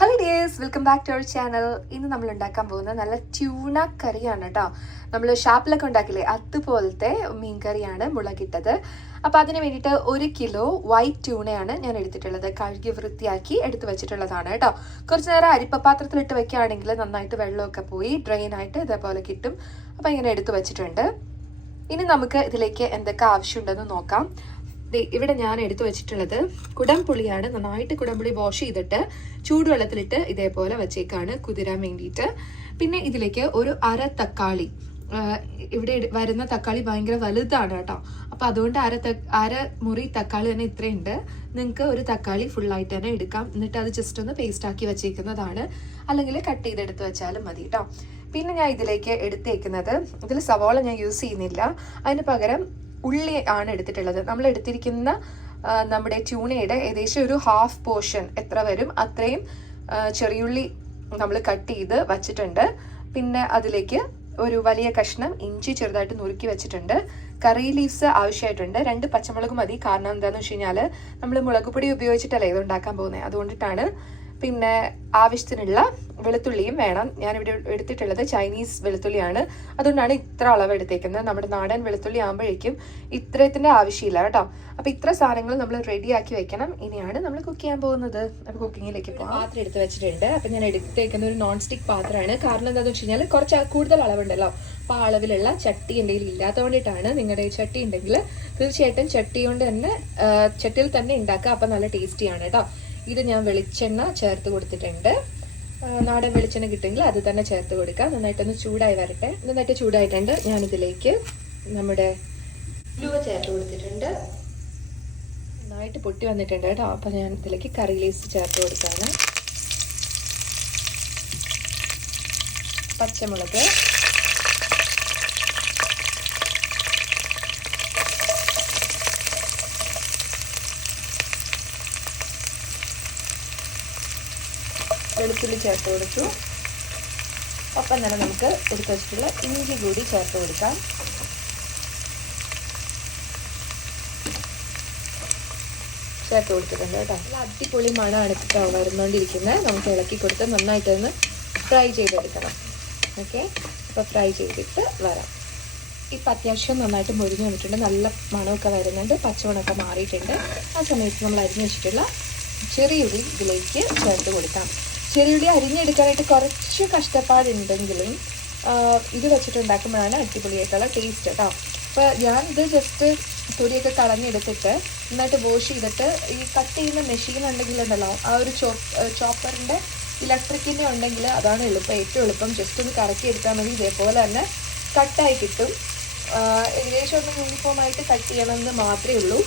Hello dears, welcome back to our channel. ഇന്ന് നമ്മൾ ഉണ്ടാക്കാൻ പോകുന്നത് നല്ല ട്യൂണ കറിയാണ് കേട്ടോ. നമ്മൾ ഷാപ്പിലൊക്കെ ഉണ്ടാക്കില്ലേ അതുപോലത്തെ മീൻ കറിയാണ് മുളകിട്ടത്. അപ്പോൾ അതിന് വേണ്ടിയിട്ട് 1 കിലോ വൈറ്റ് ട്യൂണയാണ് ഞാൻ എടുത്തിട്ടുള്ളത്. കഴുകി വൃത്തിയാക്കി എടുത്ത് വെച്ചിട്ടുള്ളതാണ് കേട്ടോ. കുറച്ച് നേരം അരിപ്പപാത്രത്തിലിട്ട് വെക്കുകയാണെങ്കിൽ നന്നായിട്ട് വെള്ളമൊക്കെ പോയി ഡ്രെയിനായിട്ട് ഇതേപോലെ കിട്ടും. അപ്പോൾ ഇങ്ങനെ എടുത്ത് വെച്ചിട്ടുണ്ട്. ഇനി നമുക്ക് ഇതിലേക്ക് എന്തൊക്കെ ആവശ്യമുണ്ടെന്ന് നോക്കാം. ഇവിടെ ഞാൻ എടുത്തു വെച്ചിട്ടുള്ളത് കുടംപുളിയാണ്. നന്നായിട്ട് കുടംപുളി വാഷ് ചെയ്തിട്ട് ചൂടുവെള്ളത്തിലിട്ട് ഇതേപോലെ വെച്ചേക്കാണ് കുതിരാൻ വേണ്ടിയിട്ട്. പിന്നെ ഇതിലേക്ക് ഒരു അര തക്കാളി, ഇവിടെ വരുന്ന തക്കാളി ഭയങ്കര വലുതാണ് കേട്ടോ. അപ്പം അതുകൊണ്ട് അര മുറി തക്കാളി തന്നെ ഇത്രയുണ്ട്. നിങ്ങൾക്ക് ഒരു തക്കാളി ഫുള്ളായിട്ട് തന്നെ എടുക്കാം. എന്നിട്ട് അത് ജസ്റ്റ് ഒന്ന് പേസ്റ്റ് ആക്കി വെച്ചേക്കുന്നതാണ്, അല്ലെങ്കിൽ കട്ട് ചെയ്തെടുത്ത് വെച്ചാലും മതി കേട്ടോ. പിന്നെ ഞാൻ ഇതിലേക്ക് എടുത്തേക്കുന്നത്, ഇതിൽ സവാള ഞാൻ യൂസ് ചെയ്യുന്നില്ല, അതിന് പകരം ഉള്ളി ആണ് എടുത്തിട്ടുള്ളത്. നമ്മൾ എടുത്തിരിക്കുന്ന നമ്മുടെ ട്യൂണയുടെ ഏകദേശം ഒരു ഹാഫ് പോർഷൻ എത്ര വരും അത്രയും ചെറിയുള്ളി നമ്മൾ കട്ട് ചെയ്ത് വച്ചിട്ടുണ്ട്. പിന്നെ അതിലേക്ക് ഒരു വലിയ കഷ്ണം ഇഞ്ചി ചെറുതായിട്ട് നുറുക്കി വെച്ചിട്ടുണ്ട്. കറി ലീവ്സ് ആവശ്യമായിട്ടുണ്ട്. 2 പച്ചമുളക് മതി. കാരണം എന്താണെന്ന് വെച്ച് കഴിഞ്ഞാൽ നമ്മൾ മുളക് പൊടി ഉപയോഗിച്ചിട്ടല്ലേ ഇത് ഉണ്ടാക്കാൻ പോകുന്നത്, അതുകൊണ്ടിട്ടാണ്. പിന്നെ ആവശ്യത്തിനുള്ള വെളുത്തുള്ളിയും വേണം. ഞാനിവിടെ എടുത്തിട്ടുള്ളത് ചൈനീസ് വെളുത്തുള്ളിയാണ്, അതുകൊണ്ടാണ് ഇത്ര അളവ് എടുത്തേക്കുന്നത്. നമ്മുടെ നാടൻ വെളുത്തുള്ളി ആകുമ്പോഴേക്കും ഇത്രത്തിന്റെ ആവശ്യമില്ല കേട്ടോ. അപ്പൊ ഇത്ര സാധനങ്ങൾ നമ്മൾ റെഡിയാക്കി വെക്കണം. ഇനിയാണ് നമ്മൾ കുക്ക് ചെയ്യാൻ പോകുന്നത്. അപ്പൊ കുക്കിങ്ങിലേക്ക് പോകാം. പാത്രം എടുത്ത് വെച്ചിട്ടുണ്ട്. അപ്പൊ ഞാൻ എടുത്തേക്കുന്ന ഒരു നോൺ സ്റ്റിക് പാത്രമാണ്. കാരണം എന്താണെന്ന് വെച്ച് കഴിഞ്ഞാൽ കുറച്ച് കൂടുതൽ അളവുണ്ടല്ലോ. അപ്പൊ ആ അളവിലുള്ള ചട്ടി എന്തെങ്കിലും ഇല്ലാത്തതുകൊണ്ടിട്ടാണ്. നിങ്ങളുടെ ചട്ടി ഉണ്ടെങ്കിൽ തീർച്ചയായിട്ടും ചട്ടിയിൽ തന്നെ ഉണ്ടാക്കുക. അപ്പൊ നല്ല ടേസ്റ്റിയാണ് കേട്ടോ. ഇത് ഞാൻ വെളിച്ചെണ്ണ ചേർത്ത് കൊടുത്തിട്ടുണ്ട്. നാടൻ വെളിച്ചെണ്ണ കിട്ടുമെങ്കിൽ അത് തന്നെ ചേർത്ത് കൊടുക്കാം. നന്നായിട്ടൊന്ന് ചൂടായി വരട്ടെ. നന്നായിട്ട് ചൂടായിട്ടുണ്ട്. ഞാനിതിലേക്ക് നമ്മുടെ ഉലുവ ചേർത്ത് കൊടുത്തിട്ടുണ്ട്. നന്നായിട്ട് പൊട്ടി വന്നിട്ടുണ്ട് കേട്ടോ. അപ്പം ഞാൻ ഇതിലേക്ക് കറി ലീവ്സ് ചേർത്ത് കൊടുക്കാണ്. പച്ചമുളക്, വെളുത്തുള്ളി ചേർത്ത് കൊടുത്തു. ഒപ്പം തന്നെ നമുക്ക് എടുത്ത് വെച്ചിട്ടുള്ള ഇഞ്ചി കൂടി ചേർത്ത് കൊടുക്കാം. ചേർത്ത് കൊടുത്തിട്ടുണ്ട് കേട്ടോ. നല്ല അടിപൊളി മണമാണ് കേട്ടോ വരുന്നോണ്ടിരിക്കുന്നത്. നമുക്ക് ഇളക്കി കൊടുത്ത് നന്നായിട്ടൊന്ന് ഫ്രൈ ചെയ്തെടുക്കണം. ഓക്കെ, അപ്പോൾ ഫ്രൈ ചെയ്തിട്ട് വരാം. ഇപ്പം അത്യാവശ്യം നന്നായിട്ട് മുരിഞ്ഞ് വന്നിട്ടുണ്ട്. നല്ല മണമൊക്കെ വരുന്നുണ്ട്. പച്ചമണമൊക്കെ മാറിയിട്ടുണ്ട്. ആ സമയത്ത് നമ്മൾ അരിഞ്ഞ് വെച്ചിട്ടുള്ള ചെറിയുള്ളി ഇതിലേക്ക് ചേർത്ത് കൊടുക്കാം. ചെറിയുള്ളി അരിഞ്ഞെടുക്കാനായിട്ട് കുറച്ച് കഷ്ടപ്പാടുണ്ടെങ്കിലും ഇത് വെച്ചിട്ടുണ്ടാക്കുമ്പോഴാണ് അടിപൊളിയായിട്ടുള്ള ടേസ്റ്റ് കേട്ടോ. അപ്പോൾ ഞാനിത് ജസ്റ്റ് തൊലിയൊക്കെ കളഞ്ഞെടുത്തിട്ട് നന്നായിട്ട് വാഷ് ചെയ്തിട്ട് ഈ കട്ട് ചെയ്യുന്ന മെഷീൻ ഉണ്ടെങ്കിലുണ്ടല്ലോ, ആ ഒരു ചോപ്പറിൻ്റെ ഇലക്ട്രിക്കിൻ്റെ ഉണ്ടെങ്കിൽ അതാണ് എളുപ്പം, ഏറ്റവും എളുപ്പം. ജസ്റ്റ് ഒന്ന് കറക്കി എടുത്താൽ മതി. ഇതേപോലെ തന്നെ കട്ടായി കിട്ടും. ഏകദേശം ഒന്ന് യൂണിഫോമായിട്ട് കട്ട് ചെയ്യണമെന്ന് മാത്രമേ ഉള്ളൂ.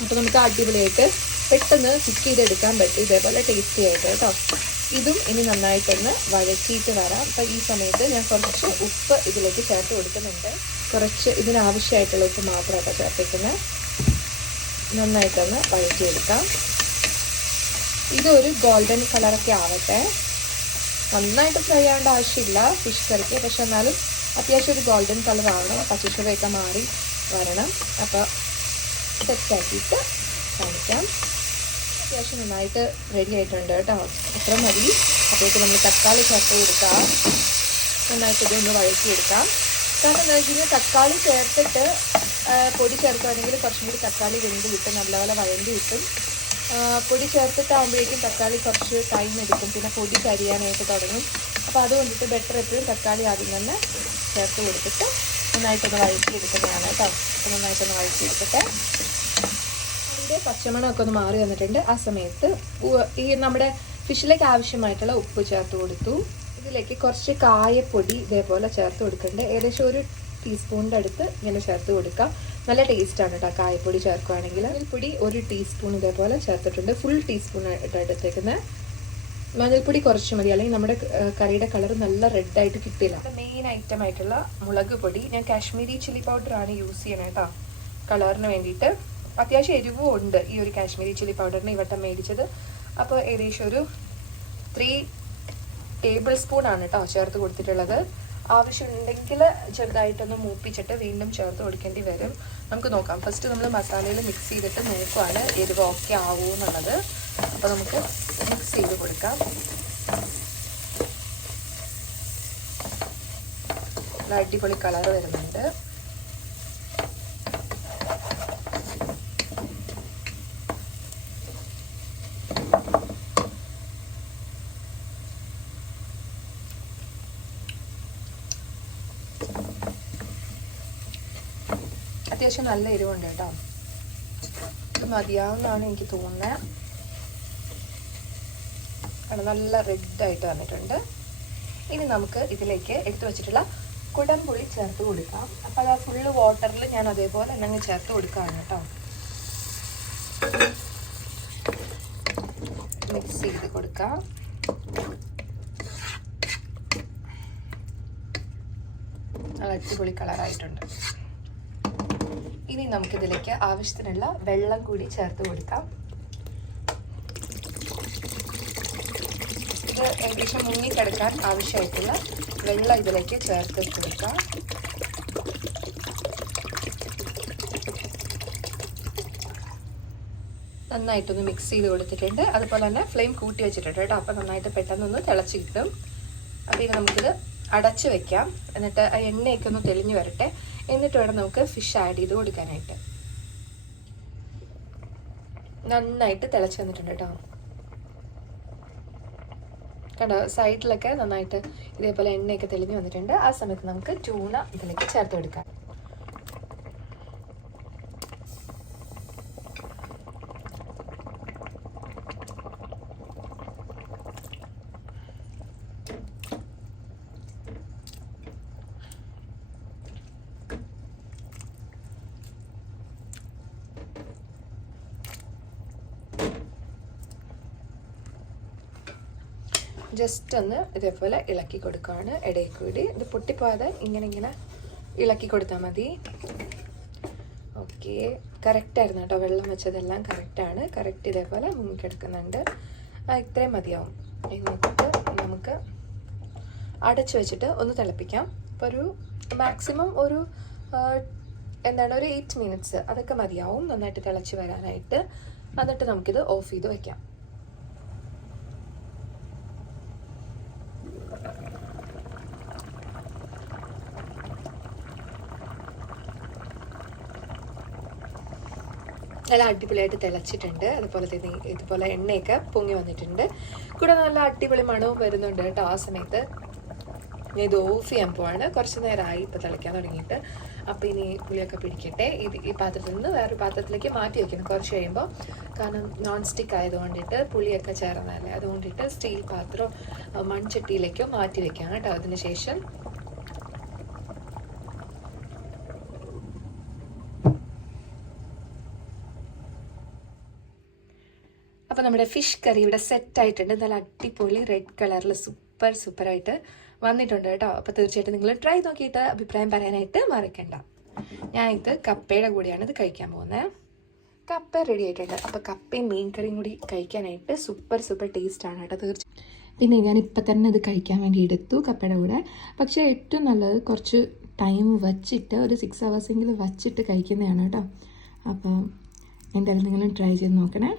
അപ്പോൾ നമുക്ക് അടിപൊളിയായിട്ട് പെട്ടെന്ന് കുക്ക് ചെയ്തെടുക്കാൻ പറ്റും. ഇതേപോലെ ടേസ്റ്റി ആയിട്ട് കേട്ടോ. ഇതും ഇനി നന്നായിട്ടൊന്ന് വഴറ്റിയിട്ട് വരാം. അപ്പം ഈ സമയത്ത് ഞാൻ കുറച്ച് ഉപ്പ് ഇതിലേക്ക് ചേർത്ത് കൊടുക്കുന്നുണ്ട്. കുറച്ച് ഇതിനാവശ്യമായിട്ടുള്ള ഉപ്പ് മാത്രമായിട്ട് ചേർത്തേക്കുന്നത്. നന്നായിട്ടൊന്ന് വഴറ്റിയെടുക്കാം. ഇതൊരു ഗോൾഡൻ കളറൊക്കെ ആവട്ടെ. നന്നായിട്ട് ഫ്രൈ ആവേണ്ട ആവശ്യമില്ല ഫിഷ് കറിക്ക്, പക്ഷെ എന്നാലും അത്യാവശ്യം ഒരു ഗോൾഡൻ കളർ ആവണം. പച്ചച്ചുവയൊക്കെ മാറി വരണം. അപ്പോൾ സെറ്റാക്കിയിട്ട് കാണിക്കാം. അത്യാവശ്യം നന്നായിട്ട് റെഡി ആയിട്ടുണ്ട് കേട്ടോ. ഇത്ര മതി. അപ്പോഴേക്ക് നമ്മൾ തക്കാളി ചേർത്ത് കൊടുക്കാം. നന്നായിട്ട് ഇതൊന്ന് വഴറ്റിയെടുക്കാം. കാരണം എന്താ വെച്ച് കഴിഞ്ഞാൽ തക്കാളി ചേർത്തിട്ട് പൊടി ചേർക്കുകയാണെങ്കിൽ കുറച്ചും കൂടി തക്കാളി വെന്ത് കിട്ടും, നല്ലപോലെ വഴണ്ടി കിട്ടും. പൊടി ചേർത്തിട്ടാകുമ്പോഴേക്കും തക്കാളി കുറച്ച് ടൈം എടുക്കും, പിന്നെ പൊടി കരിയാനായിട്ട് തുടങ്ങും. അപ്പോൾ അതുകൊണ്ടിട്ട് ബെറ്റർ എപ്പോഴും തക്കാളി ആദ്യം തന്നെ ചേർത്ത് കൊടുത്തിട്ട് നന്നായിട്ടൊന്ന് വഴറ്റിയെടുക്കുന്നതാണ് കേട്ടോ. അപ്പോൾ നന്നായിട്ടൊന്ന് വഴറ്റിയെടുത്തിട്ട് ഇതിൻ്റെ പച്ചമണമൊക്കെ ഒന്ന് മാറി വന്നിട്ടുണ്ട്. ആ സമയത്ത് ഈ നമ്മുടെ ഫിഷിലേക്ക് ആവശ്യമായിട്ടുള്ള ഉപ്പ് ചേർത്ത് കൊടുത്തു. ഇതിലേക്ക് കുറച്ച് കായപ്പൊടി ഇതേപോലെ ചേർത്ത് കൊടുക്കുന്നുണ്ട്. ഏകദേശം 1 ടീസ്പൂണിൻ്റെ അടുത്ത് ഇങ്ങനെ ചേർത്ത് കൊടുക്കാം. നല്ല ടേസ്റ്റാണ് കേട്ടോ കായപ്പൊടി ചേർക്കുകയാണെങ്കിൽ. മഞ്ഞൾപ്പൊടി 1 ടീസ്പൂൺ ഇതേപോലെ ചേർത്തിട്ടുണ്ട്. ഫുൾ ടീസ്പൂൺ ആയിട്ട് എടുത്തേക്കുന്നത്. മഞ്ഞൾപ്പൊടി കുറച്ച് മതി, അല്ലെങ്കിൽ നമ്മുടെ കറിയുടെ കളർ നല്ല റെഡായിട്ട് കിട്ടില്ല. മെയിൻ ഐറ്റം ആയിട്ടുള്ള മുളക് പൊടി ഞാൻ കാശ്മീരി ചില്ലി പൗഡറാണ് യൂസ് ചെയ്യണത് കേട്ടോ, കളറിന് വേണ്ടിയിട്ട്. അത്യാവശ്യം എരിവും ഉണ്ട് ഈ ഒരു കാശ്മീരി ചില്ലി പൗഡറിന് ഇവട്ടം മേടിച്ചത്. അപ്പോൾ ഏകദേശം ഒരു 3 ടേബിൾ സ്പൂൺ ആണ് കേട്ടോ ചേർത്ത് കൊടുത്തിട്ടുള്ളത്. ആവശ്യമുണ്ടെങ്കിൽ ചെറുതായിട്ടൊന്ന് മൂപ്പിച്ചിട്ട് വീണ്ടും ചേർത്ത് കൊടുക്കേണ്ടി വരും. നമുക്ക് നോക്കാം. ഫസ്റ്റ് നമ്മൾ മസാലയിൽ മിക്സ് ചെയ്തിട്ട് നോക്കുവാണ് എരിവ് ഓക്കെ ആവുമോ എന്നുള്ളത്. അപ്പോൾ നമുക്ക് മിക്സ് ചെയ്ത് കൊടുക്കാം. അടിപൊളി കളർ വരുന്നുണ്ട്. അത്യാവശ്യം നല്ല എരിവുണ്ട് കേട്ടോ. ഇത് മതിയാവുന്നതാണ് എനിക്ക് തോന്നുന്നത്. നല്ല റെഡായിട്ട് വന്നിട്ടുണ്ട്. ഇനി നമുക്ക് ഇതിലേക്ക് എടുത്തു വെച്ചിട്ടുള്ള കുടംപുളി ചേർത്ത് കൊടുക്കാം. അപ്പോൾ അത് ആ ഫുള്ള് വാട്ടറിൽ ഞാൻ അതേപോലെ തന്നെ ചേർത്ത് കൊടുക്കുകയാണ് കേട്ടോ. മിക്സ് ചെയ്ത് കൊടുക്കാം. അടിപൊളി കളറായിട്ടുണ്ട്. ഇനി നമുക്കിതിലേക്ക് ആവശ്യത്തിനുള്ള വെള്ളം കൂടി ചേർത്ത് കൊടുക്കാം. ഇത് ഏകദേശം മുങ്ങിക്കിടക്കാൻ ആവശ്യമായിട്ടുള്ള വെള്ളം ഇതിലേക്ക് ചേർത്ത് കൊടുക്കാം. നന്നായിട്ടൊന്ന് മിക്സ് ചെയ്ത് കൊടുത്തിട്ടുണ്ട്. അതുപോലെ തന്നെ ഫ്ലെയിം കൂട്ടി വെച്ചിട്ടുണ്ട് കേട്ടോ. അപ്പോൾ നന്നായിട്ട് പെട്ടെന്നൊന്ന് തിളച്ച് കിട്ടും. അപ്പോൾ ഇത് നമുക്കിത് അടച്ച് വെക്കാം. എന്നിട്ട് ആ എണ്ണയൊക്കെ ഒന്ന് തെളിഞ്ഞ് വരട്ടെ. എന്നിട്ട് വേണം നമുക്ക് ഫിഷ് ആഡ് ചെയ്ത് കൊടുക്കാനായിട്ട്. നന്നായിട്ട് തിളച്ച് വന്നിട്ടുണ്ട് കേട്ടോ. കണ്ടോ, സൈഡിലൊക്കെ നന്നായിട്ട് ഇതേപോലെ എണ്ണയൊക്കെ തെളിഞ്ഞ് വന്നിട്ടുണ്ട്. ആ സമയത്ത് നമുക്ക് ട്യൂണ ഇതിലേക്ക് ചേർത്ത് കൊടുക്കാം. ജസ്റ്റ് ഒന്ന് ഇതേപോലെ ഇളക്കി കൊടുക്കുകയാണ് ഇടയിൽ കൂടി. ഇത് പൊട്ടിപ്പോകാതെ ഇങ്ങനെ ഇളക്കി കൊടുത്താൽ മതി. ഓക്കെ, കറക്റ്റായിരുന്നു കേട്ടോ. വെള്ളം വെച്ചതെല്ലാം കറക്റ്റാണ്. കറക്റ്റ് ഇതേപോലെ മുങ്ങിക്കെടുക്കുന്നുണ്ട്. ഇത്രയും മതിയാവും. എന്നിട്ട് നമുക്ക് അടച്ചു വെച്ചിട്ട് ഒന്ന് തിളപ്പിക്കാം. അപ്പോൾ ഒരു മാക്സിമം ഒരു 8 മിനിറ്റ്സ് അതൊക്കെ മതിയാവും നന്നായിട്ട് തിളച്ച് വരാനായിട്ട്. എന്നിട്ട് നമുക്കിത് ഓഫ് ചെയ്ത് വയ്ക്കാം. നല്ല അടിപൊളിയായിട്ട് തിളച്ചിട്ടുണ്ട്. ഇതുപോലെ എണ്ണയൊക്കെ പൊങ്ങി വന്നിട്ടുണ്ട്. കൂടെ നല്ല അടിപൊളി മണവും വരുന്നുണ്ട് കേട്ടോ. ആ സമയത്ത് ഞാൻ ഇത് ഓഫ് ചെയ്യാൻ പോവാണ്. കുറച്ച് നേരമായി ഇപ്പോൾ തിളയ്ക്കാൻ തുടങ്ങിയിട്ട്. അപ്പോൾ ഇനി പുളിയൊക്കെ പിടിക്കട്ടെ. ഈ പാത്രത്തിൽ നിന്ന് വേറൊരു പാത്രത്തിലേക്ക് മാറ്റി വയ്ക്കണം കുറച്ച് കഴിയുമ്പോൾ. കാരണം നോൺ സ്റ്റിക്ക് ആയതുകൊണ്ടിട്ട് പുളിയൊക്കെ ചേർന്നതല്ലേ, അതുകൊണ്ടിട്ട് സ്റ്റീൽ പാത്രം മൺചട്ടിയിലേക്കോ മാറ്റി വയ്ക്കാം കേട്ടോ. അതിന് ശേഷം അപ്പോൾ നമ്മുടെ ഫിഷ് കറി ഇവിടെ സെറ്റായിട്ടുണ്ട്. നല്ല അടിപൊളി റെഡ് കളറിൽ സൂപ്പറായിട്ട് വന്നിട്ടുണ്ട് കേട്ടോ. അപ്പോൾ തീർച്ചയായിട്ടും നിങ്ങൾ ട്രൈ നോക്കിയിട്ട് അഭിപ്രായം പറയാനായിട്ട് മറക്കണ്ട. ഞാൻ ഇത് കപ്പയുടെ കൂടെയാണ് ഇത് കഴിക്കാൻ പോകുന്നത്. കപ്പ റെഡി ആയിട്ടുണ്ട്. അപ്പോൾ കപ്പയും മീൻ കറിയും കൂടി കഴിക്കാനായിട്ട് സൂപ്പർ ടേസ്റ്റാണ് കേട്ടോ. തീർച്ചയായും പിന്നെ ഞാൻ ഇപ്പം തന്നെ ഇത് കഴിക്കാൻ വേണ്ടി എടുത്തു കപ്പയുടെ കൂടെ. പക്ഷേ ഏറ്റവും നല്ലത് കുറച്ച് ടൈം വച്ചിട്ട് ഒരു 6 hours വച്ചിട്ട് കഴിക്കുന്നതാണ് കേട്ടോ. അപ്പം എന്തായാലും നിങ്ങളും ട്രൈ ചെയ്ത് നോക്കണേ.